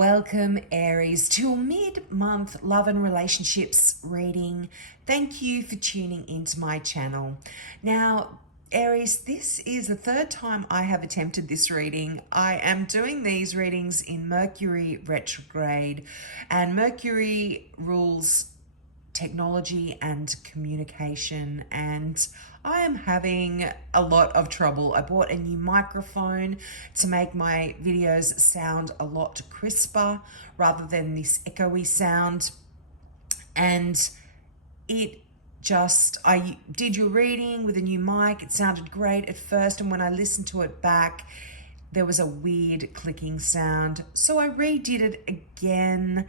Welcome, Aries, to your mid-month love and relationships reading. Thank you for tuning into my channel. Now, Aries, this is the third time I have attempted this reading. I am doing these readings in Mercury retrograde, and Mercury rules technology and communication, and I am having a lot of trouble. I bought a new microphone to make my videos sound a lot crisper rather than this echoey sound, and I did your reading with a new mic. It sounded great at first, and when I listened to it back, there was a weird clicking sound. So I redid it again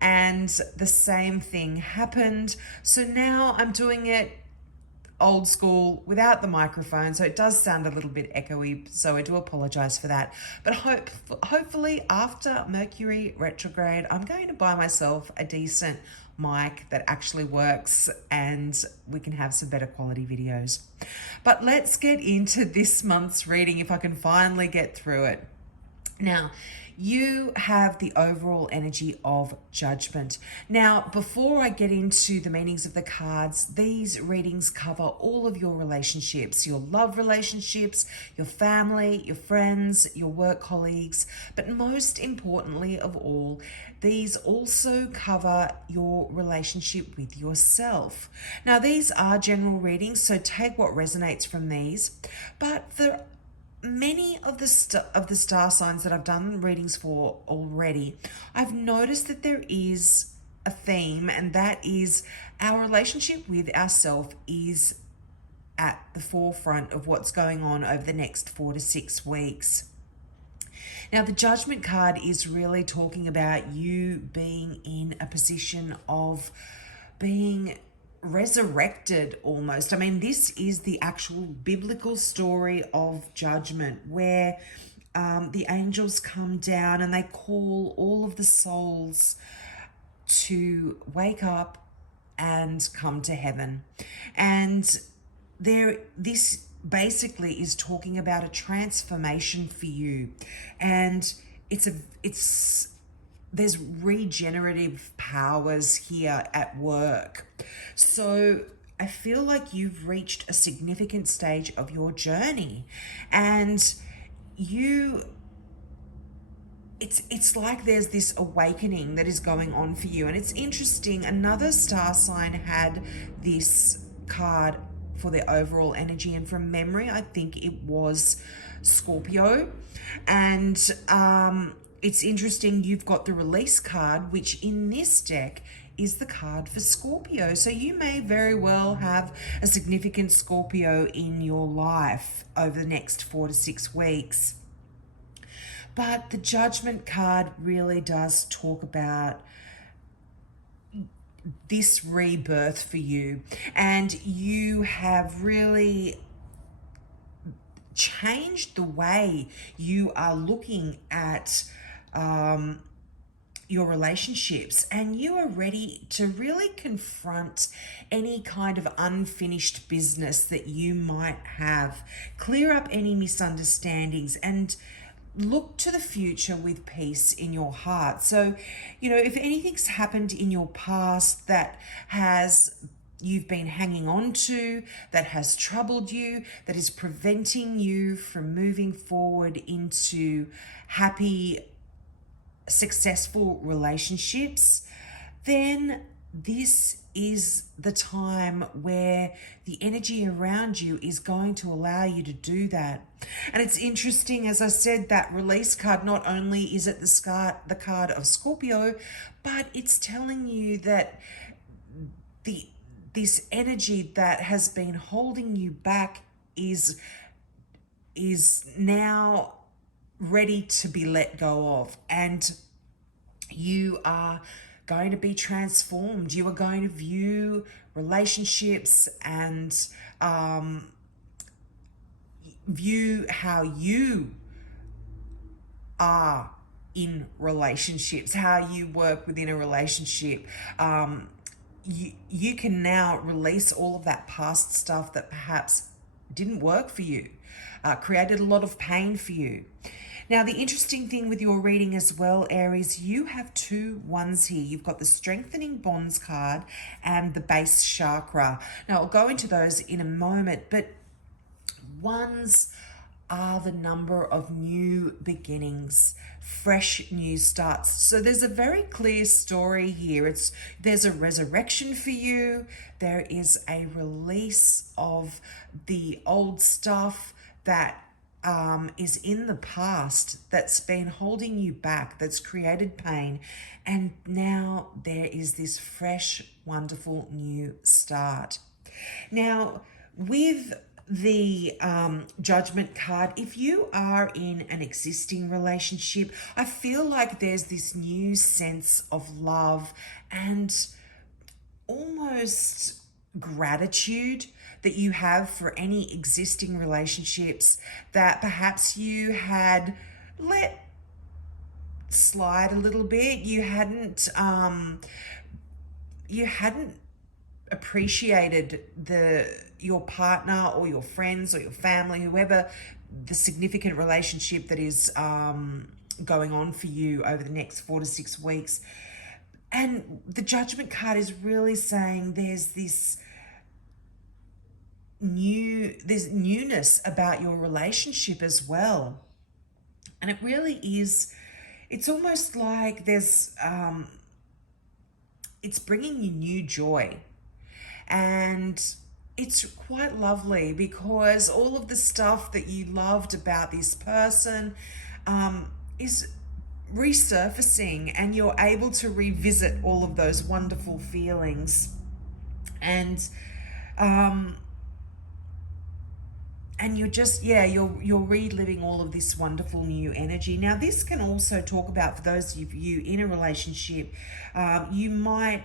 and the same thing happened. So now I'm doing it old school without the microphone. So it does sound a little bit echoey. So I do apologize for that. But hopefully after Mercury retrograde, I'm going to buy myself a decent mic that actually works and we can have some better quality videos. But let's get into this month's reading if I can finally get through it. Now, you have the overall energy of Judgment. Now, before I get into the meanings of the cards, these readings cover all of your relationships, your love relationships, your family, your friends, your work colleagues, but most importantly of all, these also cover your relationship with yourself. Now, these are general readings, so take what resonates from these, but for many of the star signs that I've done readings for already, I've noticed that there is a theme, and that is our relationship with ourselves is at the forefront of what's going on over the next 4 to 6 weeks. Now, the Judgment card is really talking about you being in a position of being resurrected almost. I mean, this is the actual biblical story of judgment where the angels come down and they call all of the souls to wake up and come to heaven. And this basically is talking about a transformation for you, and there's regenerative powers here at work. So I feel like you've reached a significant stage of your journey, and it's like there's this awakening that is going on for you. And it's interesting, another star sign had this card for the overall energy, and from memory I think it was Scorpio. And it's interesting, you've got the Release card, which in this deck is the card for Scorpio. So you may very well have a significant Scorpio in your life over the next 4 to 6 weeks. But the Judgment card really does talk about this rebirth for you, and you have really changed the way you are looking at your relationships, and you are ready to really confront any kind of unfinished business that you might have, clear up any misunderstandings, and look to the future with peace in your heart. So, if anything's happened in your past that you've been hanging on to, that has troubled you, that is preventing you from moving forward into happy, successful relationships, then this is the time where the energy around you is going to allow you to do that. And it's interesting, as I said, that Release card, not only is it the card of Scorpio, but it's telling you that this energy that has been holding you back is now ready to be let go of, and you are going to be transformed. You are going to view relationships and view how you are in relationships, how you work within a relationship. You can now release all of that past stuff that perhaps didn't work for you, created a lot of pain for you. Now, the interesting thing with your reading as well, Aries, you have two ones here. You've got the Strengthening Bonds card and the Base Chakra. Now, I'll go into those in a moment, but ones are the number of new beginnings, fresh new starts. So there's a very clear story here. There's a resurrection for you. There is a release of the old stuff that is in the past, that's been holding you back, that's created pain. And now there is this fresh, wonderful new start. Now, with the Judgment card, if you are in an existing relationship, I feel like there's this new sense of love and almost gratitude that you have for any existing relationships that perhaps you had let slide a little bit. You hadn't appreciated your partner or your friends or your family, whoever the significant relationship that is going on for you over the next 4 to 6 weeks. And the Judgment card is really saying there's newness about your relationship as well. And it really is, it's almost like it's bringing you new joy. And it's quite lovely because all of the stuff that you loved about this person is resurfacing, and you're able to revisit all of those wonderful feelings. And you're just, you're reliving all of this wonderful new energy. Now, this can also talk about, for those of you in a relationship, you might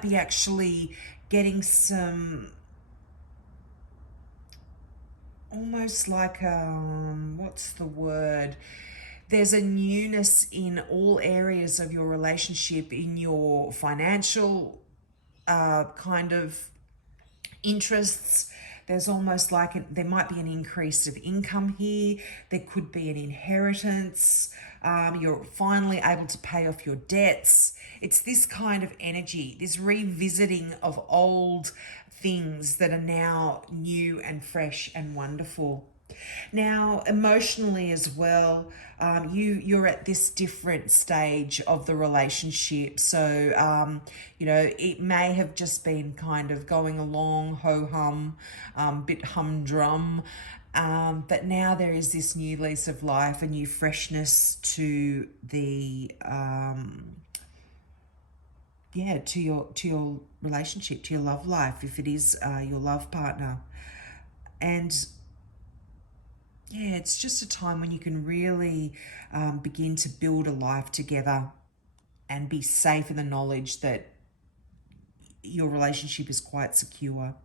be actually getting some, almost like, what's the word? There's a newness in all areas of your relationship, in your financial kind of interests. There's almost like there might be an increase of income here. There could be an inheritance. You're finally able to pay off your debts. It's this kind of energy, this revisiting of old things that are now new and fresh and wonderful. Now, emotionally as well, you're at this different stage of the relationship. So, it may have just been kind of going along, ho-hum, bit humdrum. But now there is this new lease of life, a new freshness to the, to your relationship, to your love life, if it is your love partner. And it's just a time when you can really begin to build a life together and be safe in the knowledge that your relationship is quite secure.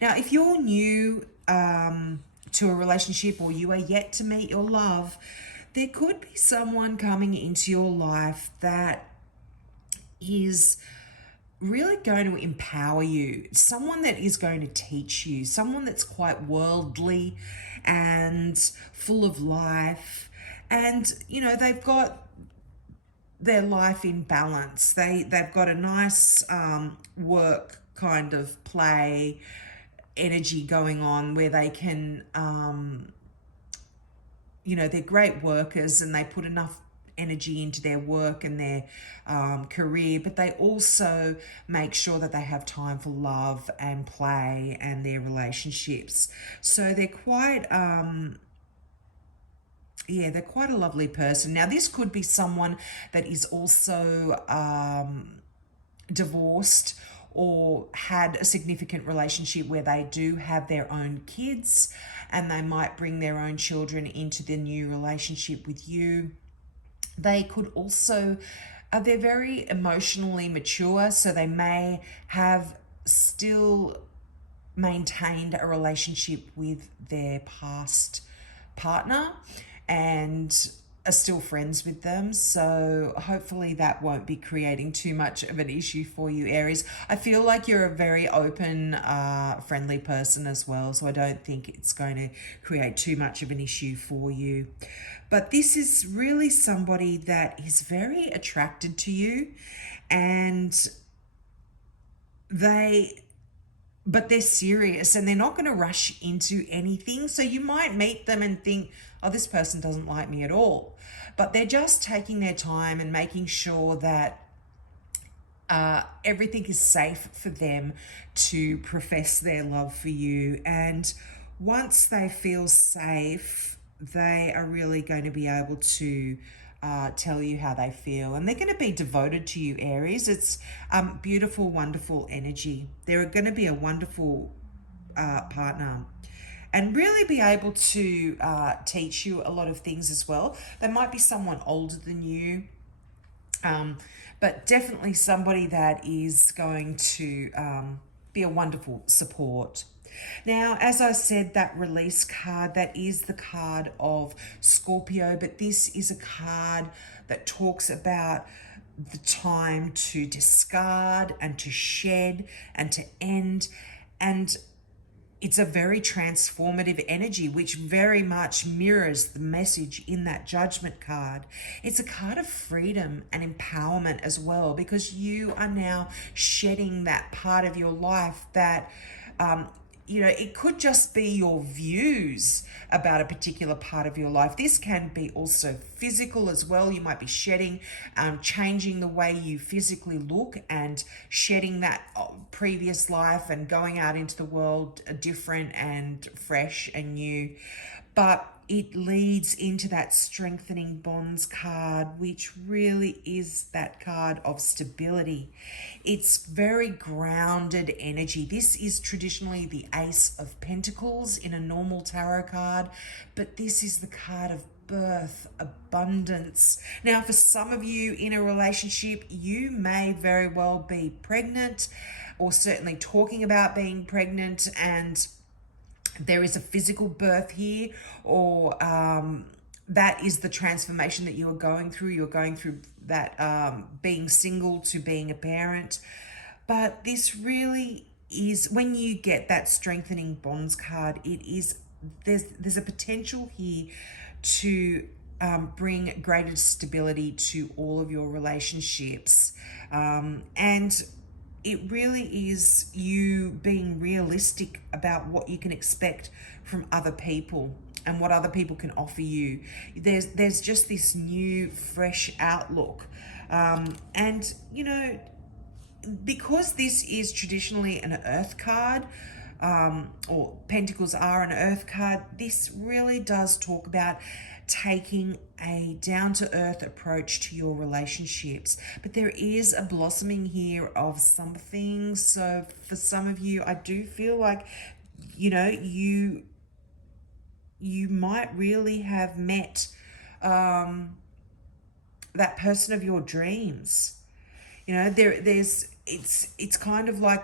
Now, if you're new to a relationship, or you are yet to meet your love, there could be someone coming into your life that is really going to empower you, someone that is going to teach you, someone that's quite worldly and full of life, and they've got their life in balance. They've got a nice work kind of play energy going on, where they can they're great workers and they put enough energy into their work and their career, but they also make sure that they have time for love and play and their relationships. So they're quite they're quite a lovely person. Now, this could be someone that is also divorced, or had a significant relationship where they do have their own kids, and they might bring their own children into the new relationship with you. They could also, they're very emotionally mature, so they may have still maintained a relationship with their past partner, and are still friends with them. So hopefully that won't be creating too much of an issue for you, Aries. I feel like you're a very open, friendly person as well. So I don't think it's going to create too much of an issue for you. But this is really somebody that is very attracted to you, and they but they're serious and they're not going to rush into anything. So you might meet them and think, oh, this person doesn't like me at all. But they're just taking their time and making sure that everything is safe for them to profess their love for you. And once they feel safe, they are really going to be able to tell you how they feel, and they're going to be devoted to you, Aries. It's beautiful, wonderful energy. They're going to be a wonderful partner and really be able to teach you a lot of things as well. They might be someone older than you, but definitely somebody that is going to be a wonderful support. Now, as I said, that release card, that is the card of Scorpio, but this is a card that talks about the time to discard and to shed and to end. And it's a very transformative energy, which very much mirrors the message in that Judgment card. It's a card of freedom and empowerment as well, because you are now shedding that part of your life that it could just be your views about a particular part of your life. This can be also physical as well. You might be shedding, changing the way you physically look and shedding that previous life and going out into the world different and fresh and new. But it leads into that strengthening bonds card, which really is that card of stability. It's very grounded energy. This is traditionally the Ace of Pentacles in a normal tarot card, but this is the card of birth, abundance. Now, for some of you in a relationship, you may very well be pregnant, or certainly talking about being pregnant, and there is a physical birth here, or that is the transformation that you are going through. You're going through that being single to being a parent. But this really is, when you get that strengthening bonds card, it is, there's a potential here to bring greater stability to all of your relationships. And it really is you being realistic about what you can expect from other people and what other people can offer you. There's just this new, fresh outlook. And, because this is traditionally an earth card, or Pentacles are an earth card, this really does talk about taking a down-to-earth approach to your relationships. But there is a blossoming here of something. So for some of you, I do feel like, you might really have met that person of your dreams. It's kind of like,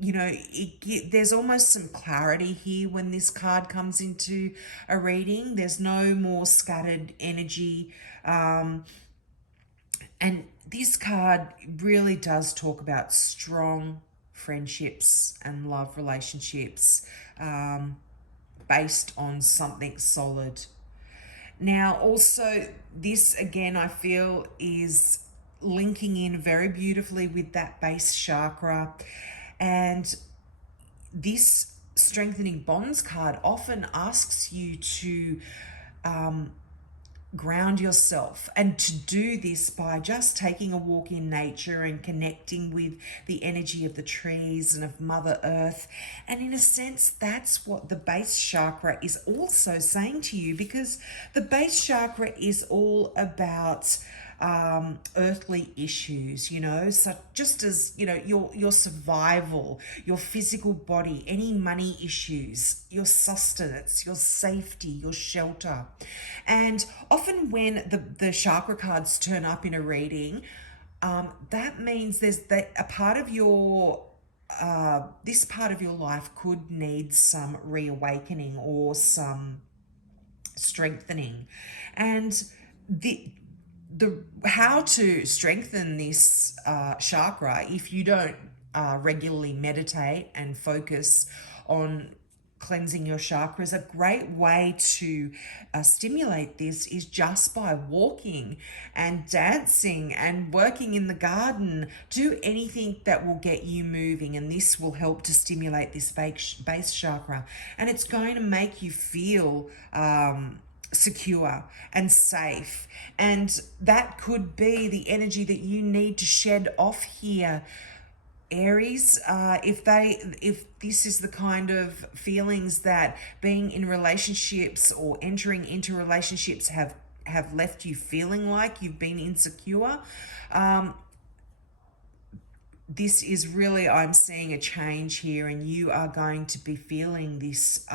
there's almost some clarity here when this card comes into a reading. There's no more scattered energy. And this card really does talk about strong friendships and love relationships based on something solid. Now, also, this again, I feel, is linking in very beautifully with that base chakra. And this strengthening bonds card often asks you to ground yourself, and to do this by just taking a walk in nature and connecting with the energy of the trees and of Mother Earth. And in a sense, that's what the base chakra is also saying to you, because the base chakra is all about earthly issues, so just as your survival, your physical body, any money issues, your sustenance, your safety, your shelter. And often when the chakra cards turn up in a reading, that means there's a part of your this part of your life could need some reawakening or some strengthening. And the how to strengthen this chakra, if you don't regularly meditate and focus on cleansing your chakras, a great way to stimulate this is just by walking and dancing and working in the garden. Do anything that will get you moving, and this will help to stimulate this base chakra, and it's going to make you feel secure and safe. And that could be the energy that you need to shed off here, Aries. If this is the kind of feelings that being in relationships or entering into relationships have left you feeling like you've been insecure, this is really, I'm seeing a change here, and you are going to be feeling this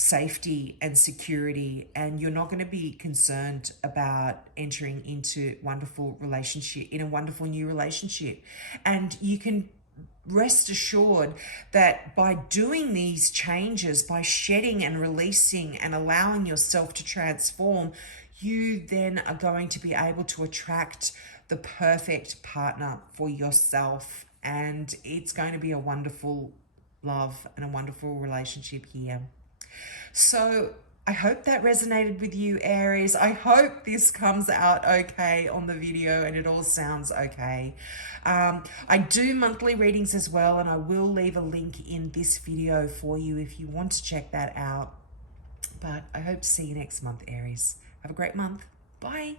safety and security, and you're not going to be concerned about entering into a wonderful new relationship. And you can rest assured that by doing these changes, by shedding and releasing and allowing yourself to transform, you then are going to be able to attract the perfect partner for yourself, and it's going to be a wonderful love and a wonderful relationship here. So I hope that resonated with you, Aries. I hope this comes out okay on the video and it all sounds okay. I do monthly readings as well, and I will leave a link in this video for you if you want to check that out. But I hope to see you next month, Aries. Have a great month. Bye.